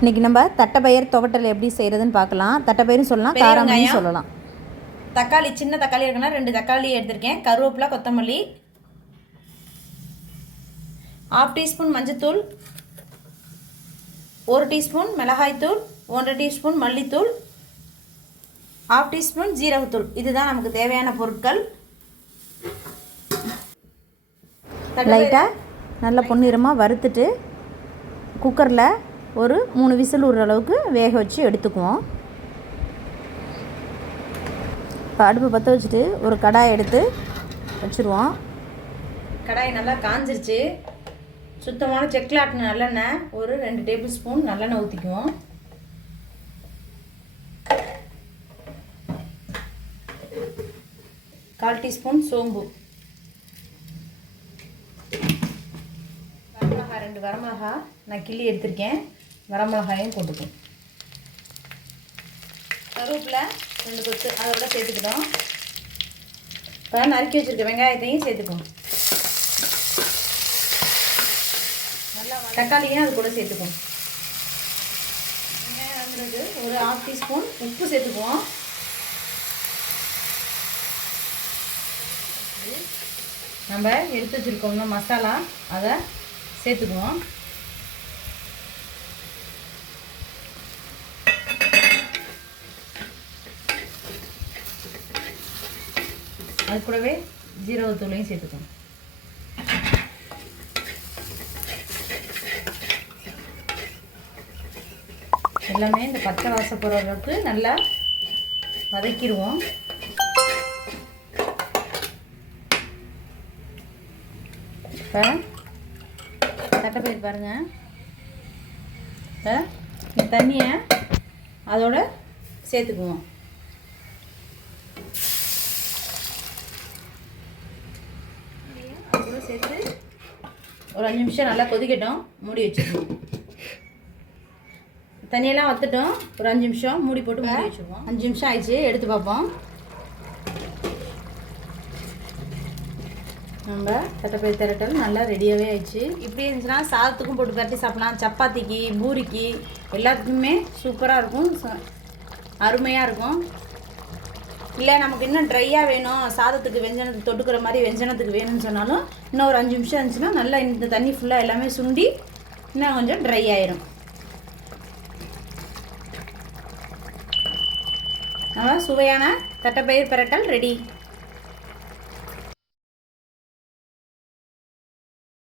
இன்றைக்கி நம்ம தட்டைப்பயிர் துவட்டல் எப்படி செய்கிறதுன்னு பார்க்கலாம். தட்டைப்பயிரும் சொல்லலாம் வெங்காயம். சொல்லலாம். தக்காளி சின்ன தக்காளி இருக்குன்னா ரெண்டு தக்காளி எடுத்திருக்கேன். கருவேப்பிலை கொத்தமல்லி ஹாஃப் டீஸ்பூன் மஞ்சத்தூள் ஒரு டீஸ்பூன் மிளகாய்த்தூள் ஒன்றரை டீஸ்பூன் மல்லித்தூள் ஹாஃப் டீஸ்பூன் ஜீரகத்தூள். இதுதான் நமக்கு தேவையான பொருட்கள். லைட்டாக நல்லா பொன்னிறமாக வறுத்துட்டு குக்கரில் ஒரு மூணு விசில் விடுற அளவுக்கு வேக வச்சு எடுத்துக்குவோம். இப்போ அடுப்பு பற்ற வச்சுட்டு ஒரு கடாய் எடுத்து வச்சுருவோம். கடாய் நல்லா காஞ்சிருச்சு. சுத்தமான செக்லாட்டின நல்லெண்ணெய் ஒரு ரெண்டு டேபிள் ஸ்பூன் நல்லெண்ணெய் ஊற்றிக்குவோம் கால் டீஸ்பூன் சோம்பு. வரமிளகா ரெண்டு வரமிளகா நான் கிள்ளி எடுத்திருக்கேன். வரமிளகாயும் போட்டுக்குவோம் கருவேப்பில் ரெண்டு கொத்து அதோட சேர்த்துக்கிட்டோம். இப்போ நறுக்கி வச்சுருக்க வெங்காயத்தையும் சேர்த்துக்குவோம் நல்லா தக்காளியும் அது கூட சேர்த்துக்குவோம் வெங்காயம் ஒரு ஹாஃப் டீஸ்பூன் உப்பு சேர்த்துக்குவோம். நம்ம எடுத்து வச்சுருக்கோம்னா மசாலா அதை சேர்த்துக்குவோம். அது கூடவே ஜீரகத்தூளையும் சேர்த்துக்கணும். எல்லாமே இந்த பச்சை வாச போகிற அளவுக்கு நல்லா வதக்கிடுவோம். இப்போ தட்டைப்பயிர் பாருங்கள் இப்போ இந்த தண்ணியை அதோட சேர்த்துக்குவோம் அது கூட சேர்த்து ஒரு அஞ்சு நிமிஷம் நல்லா கொதிக்கட்டும். மூடி வச்சுக்கணும் தண்ணியெல்லாம் வத்துட்டோம். ஒரு அஞ்சு நிமிஷம் மூடி போட்டு மூடி வச்சுருவோம். அஞ்சு நிமிஷம் ஆயிடுச்சு. எடுத்து பார்ப்போம். நம்ம தட்டைப்பயிர் திரட்டல் நல்லா ரெடியாகவே ஆயிடுச்சு. இப்படி இருந்துச்சுன்னா சாதத்துக்கும் போட்டு பரட்டி சாப்பிடலாம். சப்பாத்திக்கு பூரிக்கு எல்லாத்துக்குமே சூப்பராக இருக்கும். அருமையாக இருக்கும். இல்லை நமக்கு இன்னும் ட்ரையாக வேணும். சாதத்துக்கு வெஞ்சனத்துக்கு தொட்டுக்கிற மாதிரி வெஞ்சனத்துக்கு வேணும்னு சொன்னாலும் இன்னும் ஒரு அஞ்சு நிமிஷம் இருந்துச்சுன்னா நல்லா இந்த தண்ணி ஃபுல்லாக எல்லாமே சுண்டி இன்னும் கொஞ்சம் ட்ரை ஆயிரும். நம்ம சுவையான தட்டைப்பயிர் பிரட்டல் ரெடி